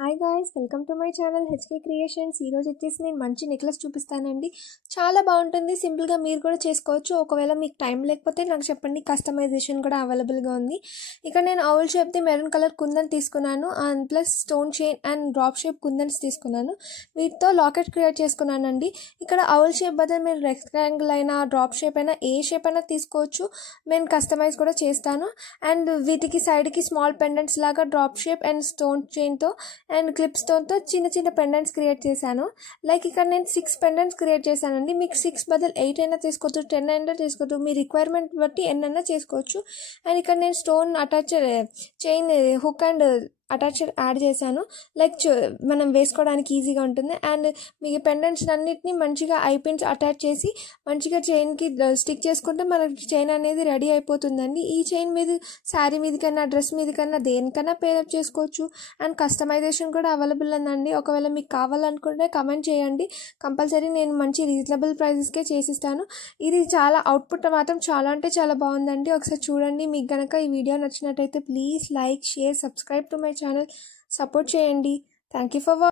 Hi guys, welcome to my channel HK creations. ఈరోజు వచ్చేసి నేను మంచి నెక్లెస్ చూపిస్తానండి. చాలా బాగుంటుంది, సింపుల్గా మీరు కూడా చేసుకోవచ్చు. ఒకవేళ మీకు టైం లేకపోతే నాకు చెప్పండి, కస్టమైజేషన్ కూడా అవైలబుల్గా ఉంది. ఇక్కడ నేను ఔల్ షేప్ది మెరూన్ కలర్ కుందన్ తీసుకున్నాను, and plus stone chain and drop shape kundans తీసుకున్నాను. వీటితో లాకెట్ క్రియేట్ చేసుకున్నానండి. ఇక్కడ ఔల్ షేప్ బదులు మీరు రెక్టాంగిల్ అయినా డ్రాప్ షేప్ అయినా ఏ షేప్ అయినా తీసుకోవచ్చు. నేను కస్టమైజ్ కూడా చేస్తాను. అండ్ వీటికి సైడ్కి స్మాల్ పెండెంట్స్ లాగా డ్రాప్ షేప్ అండ్ స్టోన్ చైన్తో అండ్ క్లిప్ స్టోన్తో చిన్న చిన్న పెండెంట్స్ క్రియేట్ చేశాను. లైక్ ఇక్కడ నేను 6 పెండెంట్స్ క్రియేట్ చేశానండి. మీకు 6 బదులు 8 అయినా తీసుకోవచ్చు, 10 అయినా తీసుకోవచ్చు, మీ రిక్వైర్మెంట్ బట్టి ఎన్నైనా చేసుకోవచ్చు. అండ్ ఇక్కడ నేను stone attach chain hook and attacher add చేశాను. లైక్ మనం వేసుకోవడానికి ఈజీగా ఉంటుంది. అండ్ మీ పెండెంట్స్ అన్నిటిని మంచిగా ఐ పిన్స్ అటాచ్ చేసి మంచిగా చైన్కి స్టిక్ చేసుకుంటే మనకి చైన్ అనేది రెడీ అయిపోతుందండి. ఈ చైన్ మీద శారీ మీదకన్నా డ్రెస్ మీదకన్నా దేనికన్నా పేరప్ చేసుకోవచ్చు. అండ్ కస్టమైజేషన్ కూడా అవైలబుల్ ఉందండి. ఒకవేళ మీకు కావాలనుకుంటే కమెంట్ చేయండి, కంపల్సరీ నేను మంచి రీజనబుల్ ప్రైజెస్కే చేసిస్తాను. ఇది చాలా అవుట్పుట్ మాత్రం చాలా అంటే చాలా బాగుందండి. ఒకసారి చూడండి. మీకు కనుక ఈ వీడియో నచ్చినట్టయితే please like, share, subscribe to my channel. Support చేయండి. Thank you for watching.